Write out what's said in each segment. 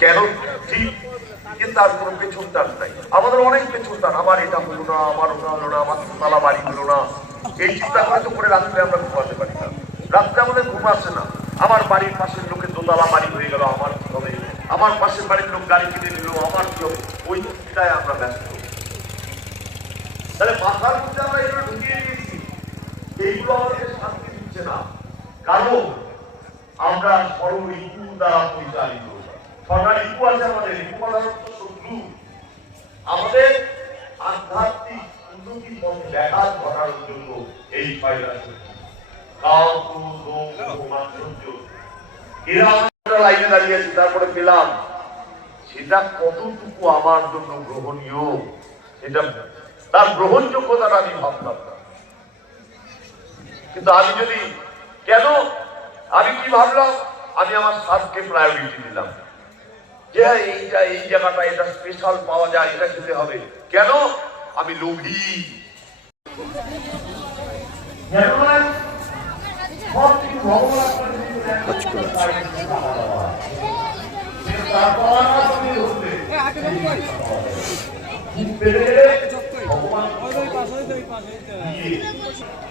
কেন? ঠিক তার কোনো পেছন টান নাই। আমাদের অনেক পেছন টান আমার এটা হলো না, আমার ওটা হলো না, আমার তালা বাড়ি হলো না। এই চিন্তা করে তো করে রাত্রে আমরা ঘুমাতে পারি না। রাত্রে আমাদের ঘুম আসে না। আমার বাড়ির পাশের লোকের দোতলা বাড়ি হয়ে গেল, আমার কি হবে? আমার পাশের বাড়ির লোক গাড়ি কিনে নিল, আমার কি হবে? ওই চিন্তায় আমরা ব্যস্ত। তাহলে মাথার মধ্যে আমরা এগুলো ঢুকিয়ে দিয়েছি এইগুলো আমাদের শান্তি দিচ্ছে না। কারণ আমরা ঋতু দ্বারা পরিচালিত। ঋতু আছে আমাদের ঋতু সাধারণত শত্রু। আমাদের আধ্যাত্মিক উন্নতি পথে ব্যাঘাত ঘটানোর জন্য এই ছয়টা শত্রু কাম ক্রোধ লোভ মাৎসর্য এরা আমরা লাইনে দাঁড়িয়েছি তারপরে পেলাম। সেটা কতটুকু আমার জন্য গ্রহণীয় সেটা তার গ্রহণযোগ্যতাটা আমি ভাবলাম না। কিন্তু আমি যদি কেন? আমি কি ভাবলাম? আমি আমার স্বাদকে প্রায়োরিটি দিলাম। যে হ্যাঁ এইটা এই জায়গাটা এটা স্পেশাল পাওয়া যায় এটা খেতে হবে। কেন? আমি লোভী।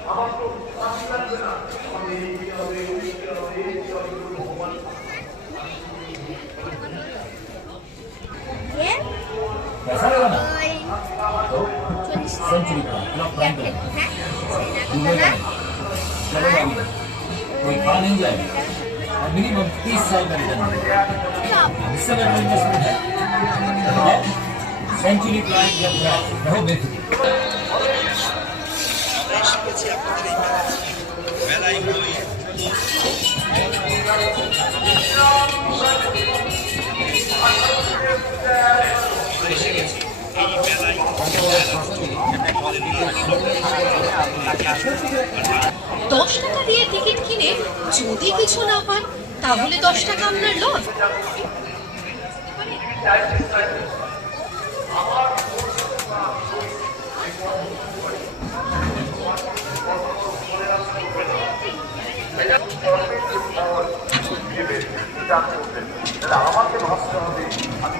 আমার তো कैसा लगा ना तो सेंचुरी का क्लब प्रांत दुबई का चलेगा भी कोई खा नहीं जाएगा और मिनिमम तीस साल का रिटर्न इससे बेटर इन्वेस्टमेंट है सेंचुरी प्लान क्लब प्रांत रहो बेफिक्र দশ টাকা দিয়ে টিকিট কিনে যদি কিছু না পান তাহলে দশ টাকা আপনার লস। আমাকে ভাবতে হবে আমি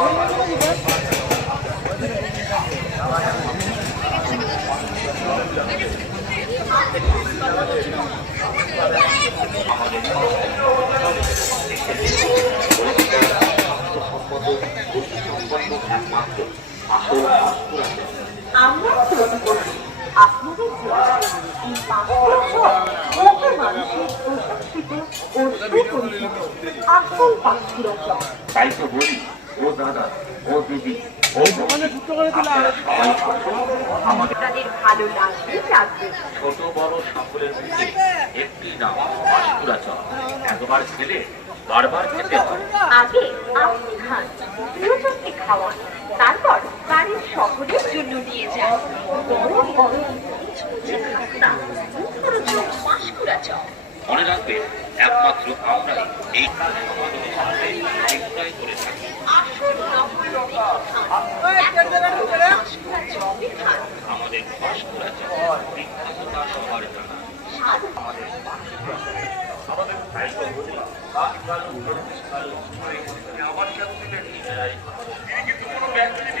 তৈরি করছি আপনাদের এই পাঁচ বহু মানুষের প্রশংসিত ও সুপরিচিত আসল পাখিরা তাই তো বলি ও দাদা ও দিদি ও বোন, আপনারা সবাই আসুন। আমাদের ভালো লাগবে লাগবে ছোট বড় সকলের মধ্যে একটি নাম পাঁশকুড়া চক একবার খেলে বারবার খেতে হয়। আগে আপনি খান প্রিয়জনকে খাওয়ান তারপর বাড়ির সকলের জন্য নিয়ে যান। গরম গরম মুচমুচে খাস্তা। মুখরোচক পাঁশকুড়া চক মনে রাখবে একমাত্র আমরাই এই বিক্রয় করে থাকি। আসল নকল দেখে পাঁশকুড়া চকই খান আমাদের সবার জানা আমাদের দায়িত্ব হচ্ছে আজকাল উত্তরকাল আমার সাথে তিনি কিন্তু কোনো ব্যক্তি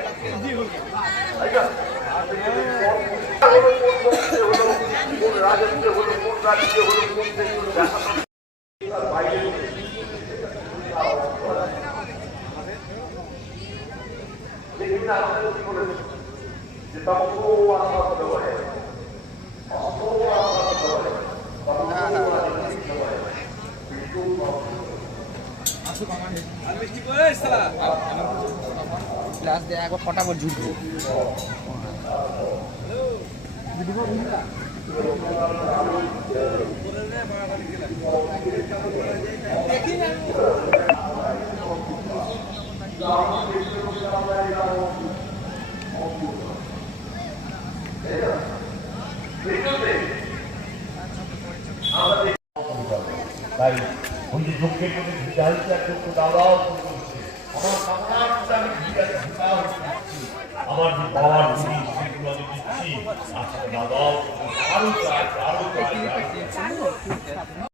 ক্লাস দিয়ে একবার ফটাফট ঝুঁকবো তাই যে যজ্ঞের প্রতি ভিটালটা একটু দাওয়াও করছে আমার কামনা আমি ভিটাকে ভিটাও আমার যে পাওয়ার জিনিস, সেগুলো আমি দিচ্ছি। আচ্ছা দাদাও আরও চাই আরও চাই